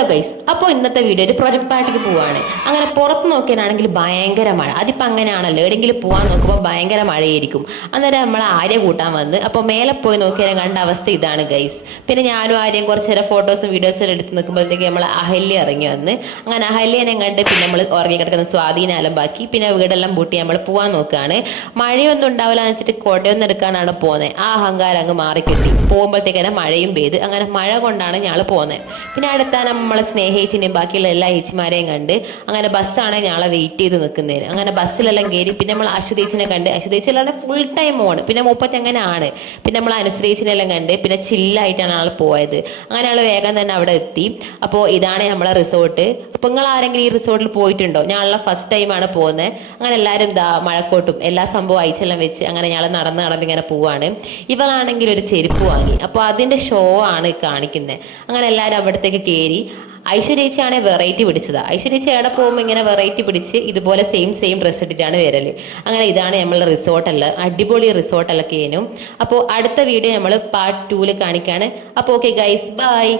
Hello guys, അപ്പോൾ ഇന്നത്തെ video ഒരു പ്രൊജക്ട് പാർട്ടിക്ക് പോവാണ്. അങ്ങനെ പുറത്ത് നോക്കിയാണെങ്കിൽ ഭയങ്കര മഴ. അതിപ്പോൾ അങ്ങനെയാണല്ലോ, എവിടെയെങ്കിലും പോകാൻ നോക്കുമ്പോൾ ഭയങ്കര മഴയായിരിക്കും. അന്നേരം നമ്മൾ ആര്യ കൂട്ടാൻ വന്ന് അപ്പോൾ മേലെ പോയി നോക്കിയാൽ കണ്ട അവസ്ഥ ഇതാണ് ഗൈസ്. പിന്നെ ഞാനും ആര്യം കുറച്ച് നേരം ഫോട്ടോസും വീഡിയോസും എടുത്ത് നിൽക്കുമ്പോഴത്തേക്ക് നമ്മൾ അഹല്യ ഇറങ്ങി വന്ന്. അങ്ങനെ അഹല്യനെ കണ്ട് പിന്നെ നമ്മൾ ഉറങ്ങി കിടക്കുന്ന സ്വാധീനം ബാക്കി പിന്നെ വീടെല്ലാം പൂട്ടി നമ്മൾ പോകാൻ നോക്കുകയാണ്. മഴയൊന്നും ഉണ്ടാവില്ല എന്ന് വെച്ചിട്ട് കൊടയൊന്നും എടുക്കാനാണ് പോകുന്നത്. ആ അഹങ്കാരം അങ്ങ് മാറിക്കിട്ടി. പോകുമ്പോഴത്തേക്ക് മഴയും പെയ്ത്. അങ്ങനെ മഴ കൊണ്ടാണ് ഞങ്ങൾ പോകുന്നത്. പിന്നെ അടുത്ത നമ്മളെ സ്നേഹിച്ചിനെയും ബാക്കിയുള്ള എല്ലാ ചേച്ചിമാരെയും കണ്ട് അങ്ങനെ ബസ്സാണ് ഞങ്ങളെ വെയിറ്റ് ചെയ്ത് നിൽക്കുന്നതിന്. അങ്ങനെ ബസ്സിലെല്ലാം കയറി. പിന്നെ നമ്മൾ അശ്വതീച്ചിനെ കണ്ട്, അശ്വതീച്ചിലാണ് ഫുൾ ടൈം ഓണ്. പിന്നെ മൂപ്പത്തി അങ്ങനെയാണ്. പിന്നെ നമ്മൾ അനുശ്രീച്ചിനെല്ലാം കണ്ട് പിന്നെ ചില്ലായിട്ടാണ് ആൾ പോയത്. അങ്ങനെ ആൾ വേഗം തന്നെ അവിടെ എത്തി. അപ്പോൾ ഇതാണ് നമ്മളെ റിസോർട്ട്. അപ്പോൾ നിങ്ങൾ ആരെങ്കിലും ഈ റിസോർട്ടിൽ പോയിട്ടുണ്ടോ? ഞാനുള്ള ഫസ്റ്റ് ടൈമാണ് പോകുന്നത്. അങ്ങനെ എല്ലാവരും മഴക്കോട്ടും എല്ലാ സംഭവം അയച്ചെല്ലാം വെച്ച് അങ്ങനെ ഞങ്ങൾ നടന്നിങ്ങനെ പോവാണ്. ഇവളാണെങ്കിൽ ഒരു ചെരുപ്പ് വാങ്ങി. അപ്പോൾ അതിന്റെ ഷോ ആണ് കാണിക്കുന്നത്. അങ്ങനെ എല്ലാവരും അവിടത്തേക്ക് കയറി. ഐശ്വര്യേച്ചിയാണെങ്കിൽ വെറൈറ്റി പിടിച്ചതാ. ഐശ്വര്യേച്ചി എവിടെ പോകുമ്പോൾ ഇങ്ങനെ വെറൈറ്റി പിടിച്ച് ഇതുപോലെ സെയിം ഡ്രസ്സ് ഇട്ടിട്ടാണ് വരല്. അങ്ങനെ ഇതാണ് നമ്മളുടെ റിസോർട്ടല്ല, അടിപൊളി റിസോർട്ടല്ലൊക്കെ ആയിരുന്നു. അപ്പോൾ അടുത്ത വീഡിയോ നമ്മൾ പാർട്ട് 2 കാണിക്കാണ്. അപ്പോൾ ഓക്കെ ഗൈസ്, ബൈ.